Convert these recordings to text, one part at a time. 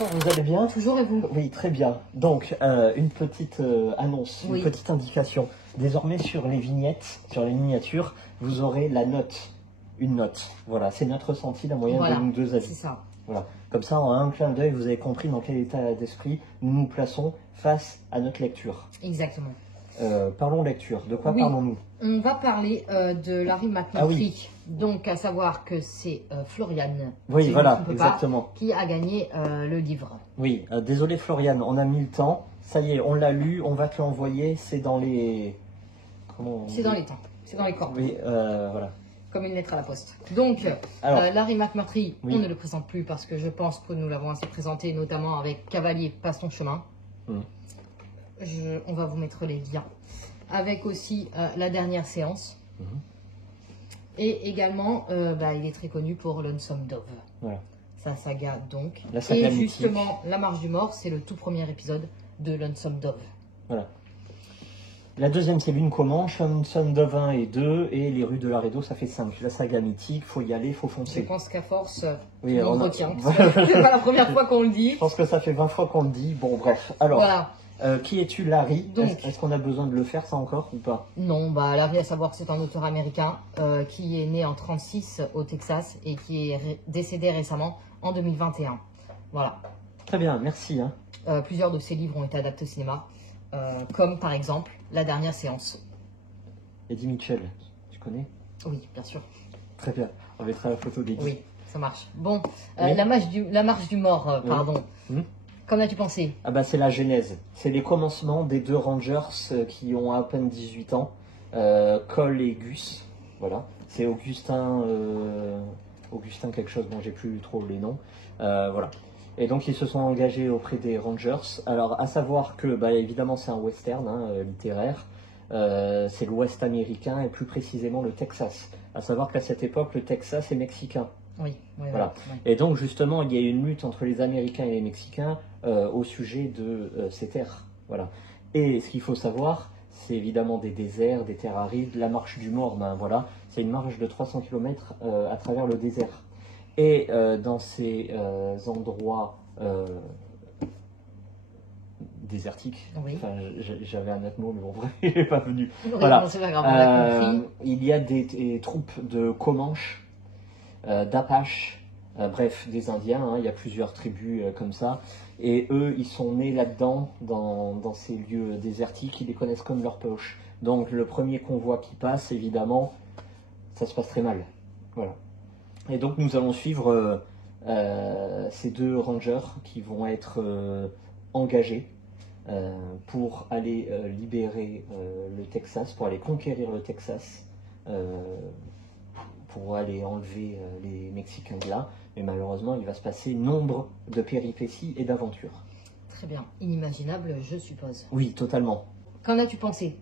bonsoir, vous allez bien? Toujours et vous? Oui, très bien. Donc, une petite annonce, une petite indication. Désormais, sur les vignettes, sur les miniatures, vous aurez la note. Une note. Voilà, c'est notre ressenti, la moyenne de nous deux avis. C'est ça. Voilà. Comme ça, en un clin d'œil, vous avez compris dans quel état d'esprit nous nous plaçons face à notre lecture. Exactement. Parlons lecture. De quoi parlons-nous? On va parler de Larry McMurtry. Donc, à savoir que c'est Florian. Oui, voilà, exactement. Qui a gagné le livre. Oui, désolé Florian, on a mis le temps. Ça y est, on l'a lu, on va te l'envoyer. C'est dans les... C'est dans les temps. C'est dans les corps. Oui, voilà. Comme une lettre à la poste. Donc, Larry McMurtry, on ne le présente plus parce que je pense que nous l'avons assez présenté, notamment avec Cavalier Passe ton chemin. On va vous mettre les liens. Avec aussi la dernière séance. Et également, il est très connu pour Lonesome Dove. Voilà. Sa saga donc. La saga et mythique. Justement, La Marche du Mort, c'est le tout premier épisode de Lonesome Dove. Voilà. La deuxième, c'est Lune Comanche, Lonesome Dove 1 et 2, et Les Rues de Laredo, ça fait 5. La saga mythique, faut y aller, faut foncer. Je pense qu'à force, oui, on retient. C'est pas la première fois qu'on le dit. Je pense que ça fait 20 fois qu'on le dit. Bon, bref. Alors, voilà. Qui es-tu, Larry? Est-ce qu'on a besoin de le faire, ça encore, ou pas? Non, Larry, à savoir que c'est un auteur américain qui est né en 1936 au Texas et qui est décédé récemment en 2021. Voilà. Très bien, merci. Plusieurs de ses livres ont été adaptés au cinéma, comme par exemple La Dernière Séance. Eddie Mitchell, tu connais? Oui, bien sûr. Très bien, on mettra la photo d'Eddie. Oui, ça marche. Bon, la marche du mort, pardon. Qu'en as-tu pensé? C'est la genèse. C'est les commencements des deux Rangers qui ont à peine 18 ans, Cole et Gus. Voilà. C'est Augustin quelque chose, bon j'ai plus trop les noms. Voilà. Et donc ils se sont engagés auprès des Rangers. Alors à savoir que évidemment c'est un western littéraire. C'est l'Ouest américain et plus précisément le Texas. À savoir qu'à cette époque le Texas est mexicain. Oui, voilà. Et donc justement il y a une lutte entre les Américains et les Mexicains au sujet de ces terres. Voilà. Et ce qu'il faut savoir, c'est évidemment des déserts, des terres arides. La marche du mort, voilà, c'est une marche de 300 km à travers le désert. Et dans ces endroits désertiques, j'avais un autre mot, mais bon, bref, il n'est pas venu. Voilà. Il y a des troupes de Comanches, d'Apaches, bref, des Indiens, il y a plusieurs tribus comme ça, et eux, ils sont nés là-dedans, dans ces lieux désertiques, ils les connaissent comme leur poche. Donc le premier convoi qui passe, évidemment, ça se passe très mal. Voilà. Et donc nous allons suivre ces deux rangers qui vont être engagés pour aller libérer le Texas, pour aller conquérir le Texas, pour aller enlever les Mexicains de là. Mais malheureusement, il va se passer nombre de péripéties et d'aventures. Très bien. Inimaginable, je suppose. Oui, totalement. Qu'en as-tu pensé?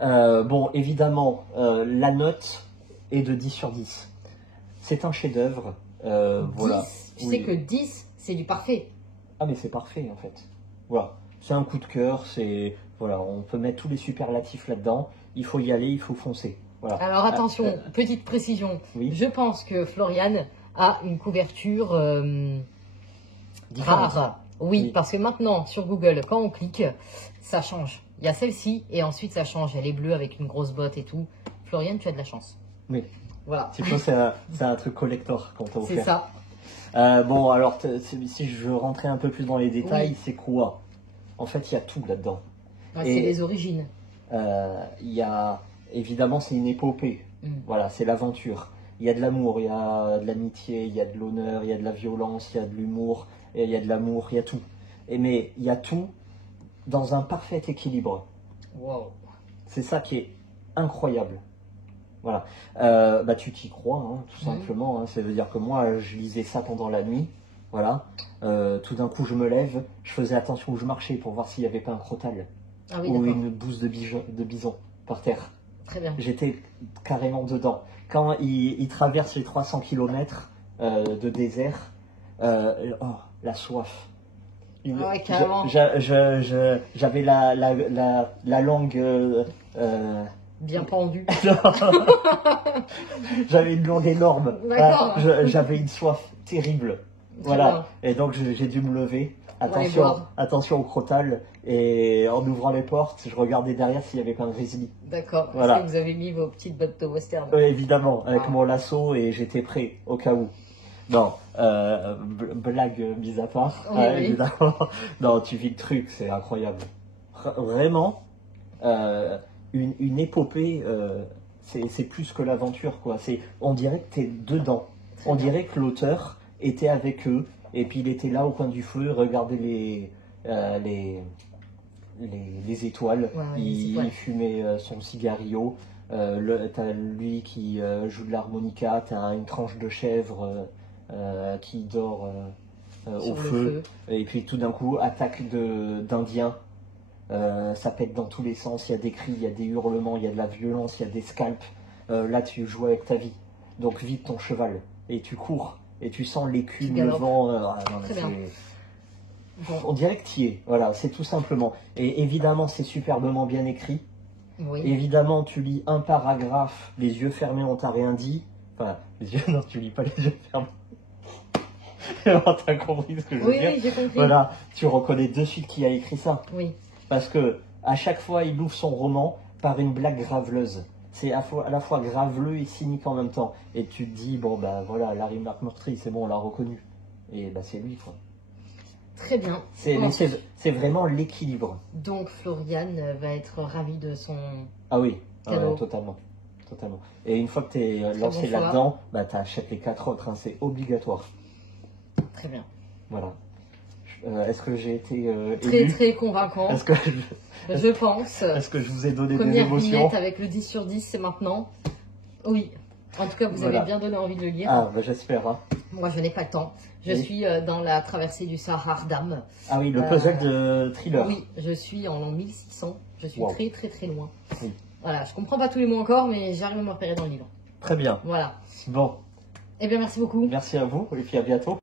Bon, évidemment, la note est de 10 sur 10. C'est un chef-d'œuvre. Voilà. Tu sais que 10, c'est du parfait. Ah, mais c'est parfait, en fait. Voilà. C'est un coup de cœur. Voilà, on peut mettre tous les superlatifs là-dedans. Il faut y aller, il faut foncer. Voilà. Alors attention, petite précision. Oui. Je pense que Florian a une couverture rare. Oui, parce que maintenant, sur Google, quand on clique, ça change. Il y a celle-ci et ensuite ça change. Elle est bleue avec une grosse botte et tout. Florian, tu as de la chance. Oui. Voilà. C'est un truc collector quand on fait. C'est ça. Bon, alors, si je veux rentrer un peu plus dans les détails, c'est quoi? En fait, il y a tout là-dedans. C'est les origines. Il y a... Évidemment, c'est une épopée. Voilà, c'est l'aventure. Il y a de l'amour, il y a de l'amitié, il y a de l'honneur, il y a de la violence, il y a de l'humour, il y a de l'amour, il y a tout. Mais il y a tout dans un parfait équilibre. Wow. C'est ça qui est incroyable. Voilà. Tu t'y crois, tout simplement. Ça veut dire que moi, je lisais ça pendant la nuit. Voilà. Tout d'un coup, je me lève, je faisais attention où je marchais pour voir s'il n'y avait pas un crotal ou une bouse de bison par terre. Très bien. J'étais carrément dedans. Quand il traverse les 300 km de désert, la soif. J'avais la langue... bien pendue. J'avais une langue énorme. D'accord. J'avais une soif terrible. Voilà. Et donc j'ai dû me lever. Attention au crotal. Et en ouvrant les portes, je regardais derrière s'il n'y avait pas un grizzly. D'accord. Voilà. Est-ce que vous avez mis vos petites bottes de western? Oui, évidemment, avec mon lasso et j'étais prêt au cas où. Non, blague mise à part, oui, oui. Évidemment. Non, tu vis le truc, c'est incroyable. Vraiment, une épopée, c'est plus que l'aventure, quoi. On dirait que tu es dedans. On dirait que l'auteur était avec eux, et puis il était là au coin du feu, regardait les étoiles, il fumait son cigario. T'as lui qui joue de l'harmonica, t'as une tranche de chèvre qui dort au feu, et puis tout d'un coup, attaque d'Indiens. Ça pète dans tous les sens, il y a des cris, il y a des hurlements, il y a de la violence, il y a des scalps. Là, tu joues avec ta vie. Donc, vite ton cheval. Et tu cours. Et tu sens l'écume, le vent. On dirait que tu y es. Voilà, c'est tout simplement. Et évidemment, c'est superbement bien écrit. Oui. Évidemment, tu lis un paragraphe, les yeux fermés, on t'a rien dit. Enfin, les yeux, non, tu lis pas les yeux fermés. T'as compris ce que je veux dire? Oui, j'ai compris. Voilà, tu reconnais de suite qui a écrit ça. Oui. Parce que à chaque fois, il ouvre son roman par une blague graveleuse. C'est à la fois graveleux et cynique en même temps. Et tu te dis, bon, ben voilà, Larry McMurtry, c'est bon, on l'a reconnu. Et ben c'est lui, quoi. Très bien. C'est vraiment l'équilibre. Donc Floriane va être ravie de son cadeau. Ouais, totalement. Et une fois que tu es lancé là-dedans, bah, tu achètes les 4 autres, hein, c'est obligatoire. Très bien. Voilà. Est-ce que j'ai été très convaincant? Je pense. Est-ce que je vous ai donné des émotions? Avec le 10 sur 10, c'est maintenant. Oui. En tout cas, vous avez bien donné envie de le lire. Ah, bah, j'espère. Hein. Moi, je n'ai pas le temps. Je suis dans la traversée du Sahara. Ah oui, le puzzle de Thriller. Oui, je suis en l'an 1600. Je suis très loin. Oui. Voilà, je comprends pas tous les mots encore, mais j'arrive à me repérer dans le livre. Très bien. Voilà. Bon. Eh bien, merci beaucoup. Merci à vous, et puis à bientôt.